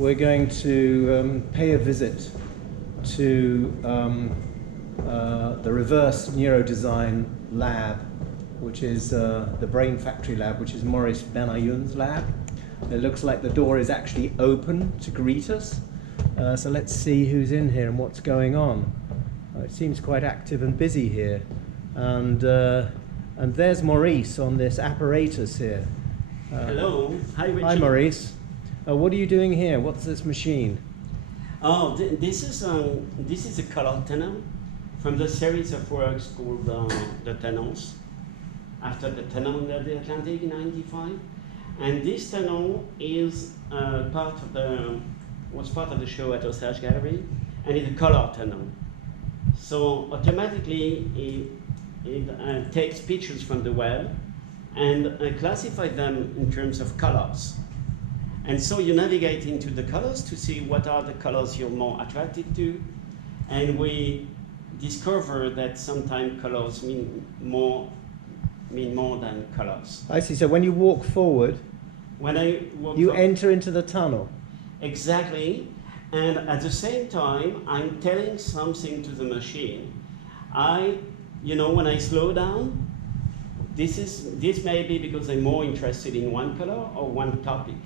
we're going to pay a visit to the reverse Neurodesign Lab, which is the Brain Factory Lab, which is Maurice Benayoun's lab. It looks like the door is actually open to greet us. So let's see who's in here and what's going on. It seems quite active and busy here. And there's Maurice on this apparatus here. Hello. Hi, Richard. Hi, Maurice. What are you doing here? What's this machine? Oh, this is a color tunnel from the series of works called the Tunnels, after the tunnel under the Atlantic in '95. And this tunnel is was part of the show at Osage Gallery, and it's a color tunnel. So automatically it takes pictures from the web and classifies them in terms of colors. And so you navigate into the colors to see what are the colors you're more attracted to, and we discover that sometimes colors mean more than colors. I see. So when you walk forward, you enter into the tunnel. Exactly. And at the same time, I'm telling something to the machine. When I slow down, this may be because I'm more interested in one color or one topic.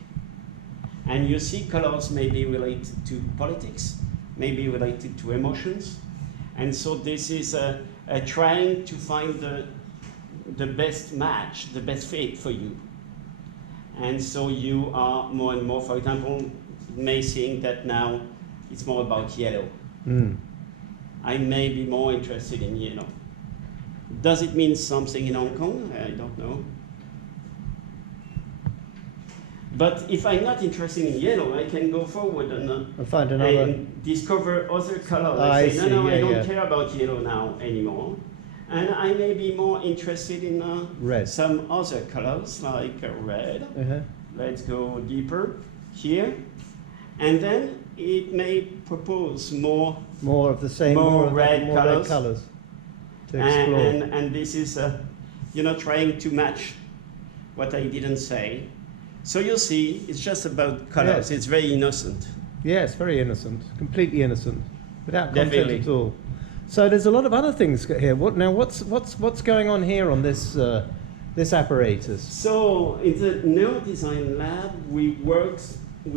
And you see colors may be related to politics, maybe related to emotions. And so this is trying to find the best match, the best fit for you. And so you are more and more, for example, may think that now it's more about yellow. I may be more interested in yellow. Does it mean something in Hong Kong? I don't know. But if I'm not interested in yellow, I can go forward and find another and discover other colors. I say, see. no, I don't care about yellow now anymore. And I may be more interested in red. Some other colors, like red. Let's go deeper here. And then it may propose more of the same, more red colors to explore. And this is, trying to match what I didn't say. So you'll see, it's just about colors. Yes. It's very innocent. Yes, very innocent, completely innocent, without content Definitely. at all. So there's a lot of other things here. What's going on here on this this apparatus? So in the Neurodesign Lab, we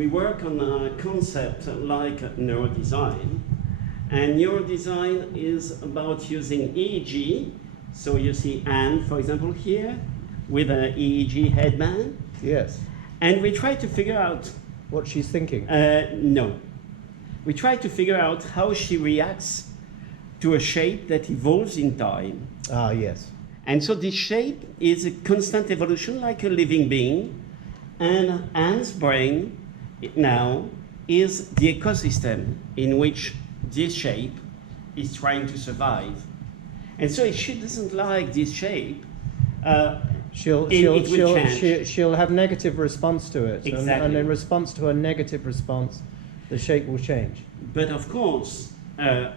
work on a concept like neurodesign, and neurodesign is about using EEG. So you see Anne, for example, here with an EEG headband. Yes. And we try to figure out what she's thinking. No. We try to figure out how she reacts to a shape that evolves in time. Ah, yes. And so this shape is a constant evolution like a living being. And Anne's brain now is the ecosystem in which this shape is trying to survive. And so if she doesn't like this shape, she'll have negative response to it. Exactly. And in response to her negative response, the shape will change. But of course,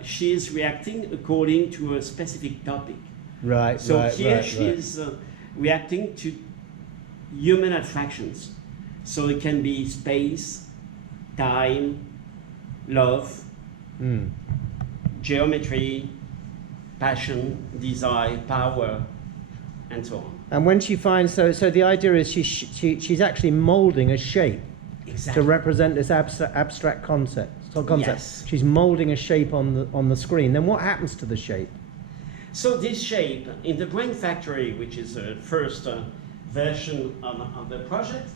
she is reacting according to a specific topic. Right. So here she is reacting to human abstractions. So it can be space, time, love, geometry, passion, desire, power, and so on. And when she finds, so the idea is she's actually molding a shape to represent this abstract concept. Yes. She's molding a shape on the screen. Then what happens to the shape? So this shape in the Brain Factory, which is the first version of the project,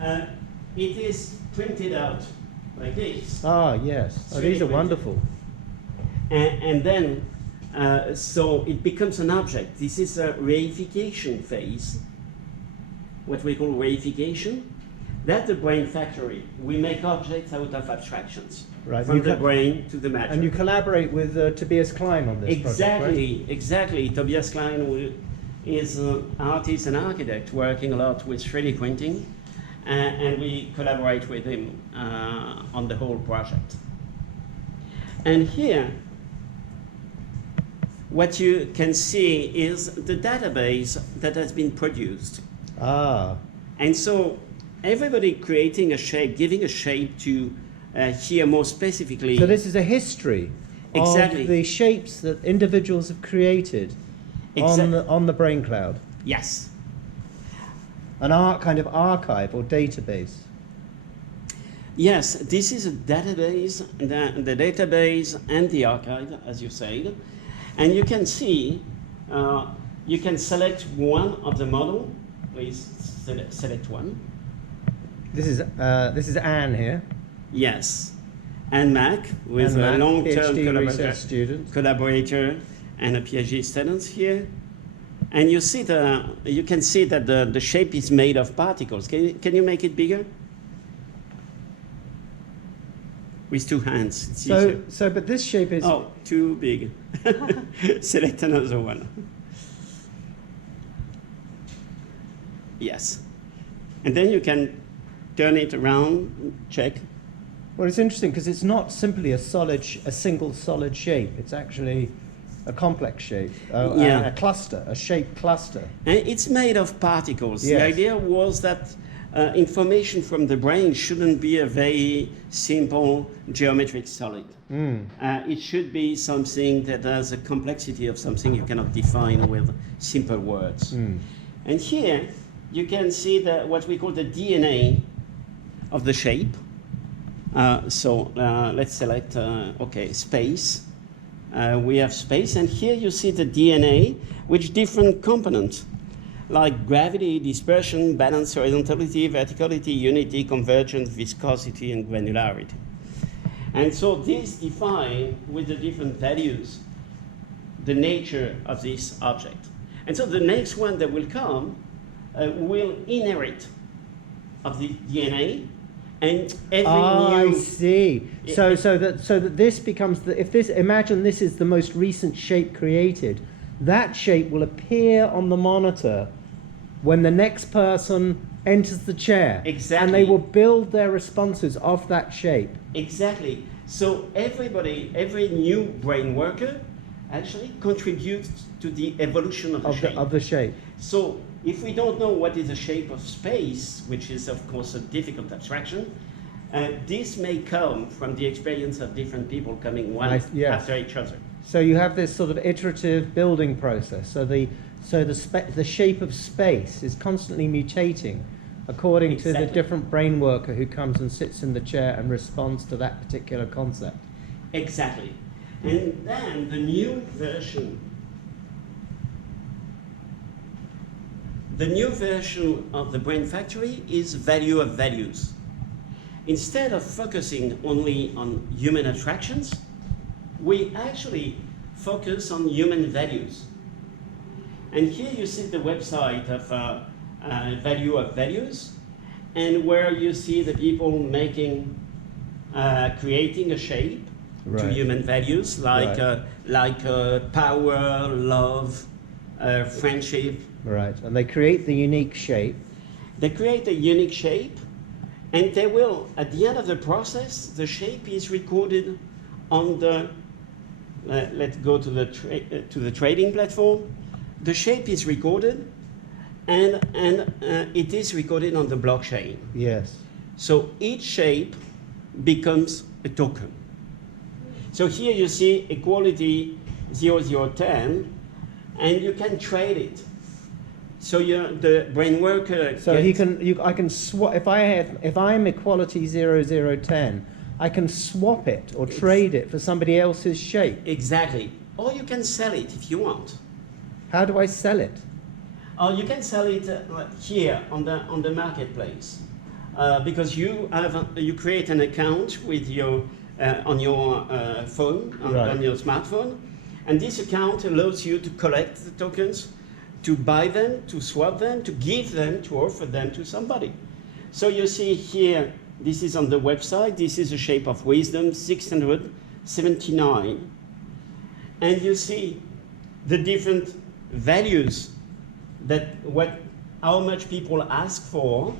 it is printed out like this. Ah, yes. Oh, these are wonderful. And then, so it becomes an object. This is a reification phase, what we call reification. That's the Brain Factory. We make objects out of abstractions, right. From the brain to the matter. And you collaborate with Tobias Klein on this project, right? Exactly. Tobias Klein is an artist and architect working a lot with 3D printing, and we collaborate with him on the whole project. And here, what you can see is the database that has been produced. Ah. And so everybody creating a shape, giving a shape to here more specifically. So this is a history Exactly. of the shapes that individuals have created on the brain cloud. Yes. Kind of archive or database. Yes, this is a database, the database and the archive, as you said. And you can see, you can select one of the model. Please select one. This is Anne here. Yes. And Mac, with Anne a Mac, long-term PhD research student. collaborator and a PhD student here. And you see you can see that the shape is made of particles. Can you make it bigger? With two hands. It's easier. But this shape is... Oh, too big. Select another one. Yes. And then you can turn it around, check. Well, it's interesting because it's not simply a single solid shape. It's actually a complex shape, a cluster, a shape cluster. And it's made of particles. Yes. The idea was that information from the brain shouldn't be a very simple geometric solid. It should be something that has a complexity of something you cannot define with simple words. And here you can see what we call the DNA of the shape. Let's select, space. We have space, and here you see the DNA with different components, like gravity, dispersion, balance, horizontality, verticality, unity, convergence, viscosity, and granularity. And so these define, with the different values, the nature of this object. And so the next one that will come will inherit of the DNA, and every new... I see. So that this becomes imagine this is the most recent shape created. That shape will appear on the monitor when the next person enters the chair. Exactly. And they will build their responses of that shape. Exactly. So every new brain worker actually contributes to the evolution of the shape. So if we don't know what is the shape of space, which is of course a difficult abstraction, this may come from the experience of different people coming one after each other. So you have this sort of iterative building process. So the shape of space is constantly mutating according to the different brain worker who comes and sits in the chair and responds to that particular concept. Exactly. And then the new version of the Brain Factory is value of values. Instead of focusing only on human abstractions, we actually focus on human values. And here you see the website of value of values, and where you see the people creating a shape to human values, like power, love, friendship. Right, and they create the unique shape. They create a unique shape, and they will, at the end of the process, the shape is recorded on the, let's go to the trading platform. The shape is recorded, and it is recorded on the blockchain. Yes. So each shape becomes a token. So here you see equality 0010, and you can trade it. So the brain worker. So I can swap if I'm equality 0010, I can swap it or trade it for somebody else's shape. Exactly. Or you can sell it if you want. How do I sell it? You can sell it here on the marketplace, because you create an account with your on your phone on your smartphone, and this account allows you to collect the tokens, to buy them, to swap them, to give them, to offer them to somebody. So you see here, this is on the website. This is a shape of wisdom 679, and you see the different values how much people ask for,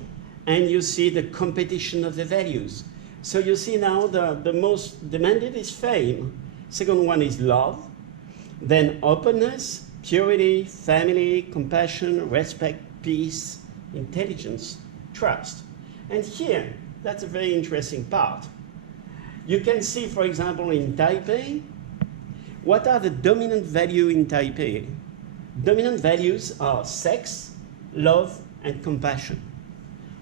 and you see the competition of the values. So you see now the most demanded is fame. Second one is love, then openness, purity, family, compassion, respect, peace, intelligence, trust. And here, that's a very interesting part. You can see, for example, in Taipei, what are the dominant values in Taipei? Dominant values are sex, love, and compassion.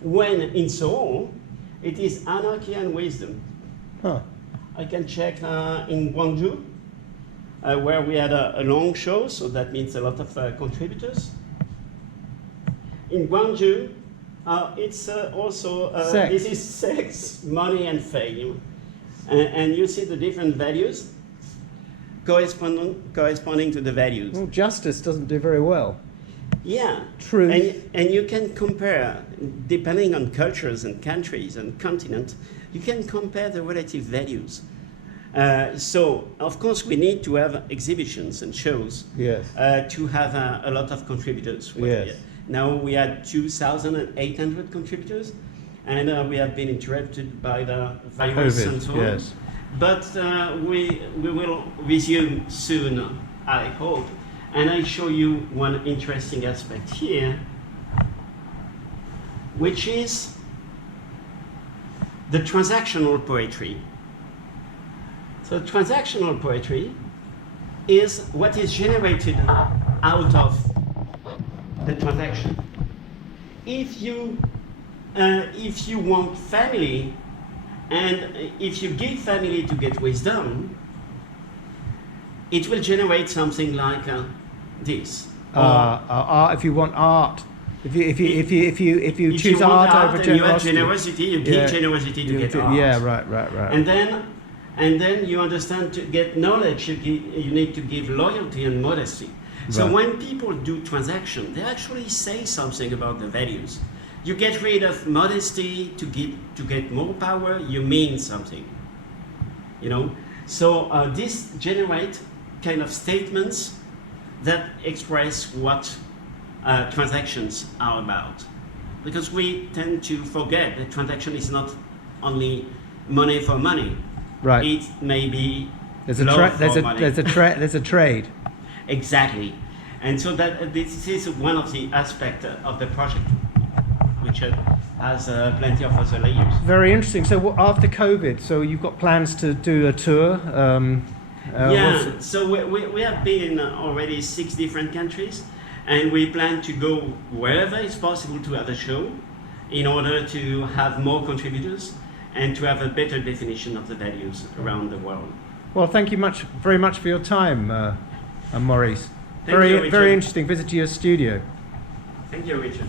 When in Seoul, it is anarchy and wisdom. Huh. I can check in Gwangju, where we had a long show, so that means a lot of contributors. In Gwangju, it's also, this is sex, money, and fame. And you see the different values corresponding to the values. Well, justice doesn't do very well. Yeah. Truth. And you can compare, depending on cultures and countries and continents, you can compare the relative values. So, of course, we need to have exhibitions and shows Yes. to have a lot of contributors. Yes. Now we had 2,800 contributors, and we have been interrupted by the virus COVID, and so on. yes. But we will resume soon, I hope. And I show you one interesting aspect here, which is the transactional poetry. So transactional poetry is what is generated out of the transaction. If you want family, and if you give family to get wisdom, it will generate something like this. If you want art, if you If choose you want art over and you have generosity, generosity, you give generosity to get art. Yeah, right. And then you understand, to get knowledge, you need to give loyalty and modesty. So Right. when people do transaction, they actually say something about the values. You get rid of modesty to get more power, you mean something. You know? So this generate kind of statements that express what transactions are about. Because we tend to forget that transaction is not only money for money. Right. It may be There's love for money. there's a trade. Exactly. And so that this is one of the aspects of the project, which has plenty of other layers. Very interesting. So after COVID, so you've got plans to do a tour? Yeah, so we have been in already 6 different countries, and we plan to go wherever it's possible to have a show in order to have more contributors and to have a better definition of the values around the world. Well, thank you very much for your time, Maurice. Thank you, Richard. Very interesting visit to your studio. Thank you, Richard.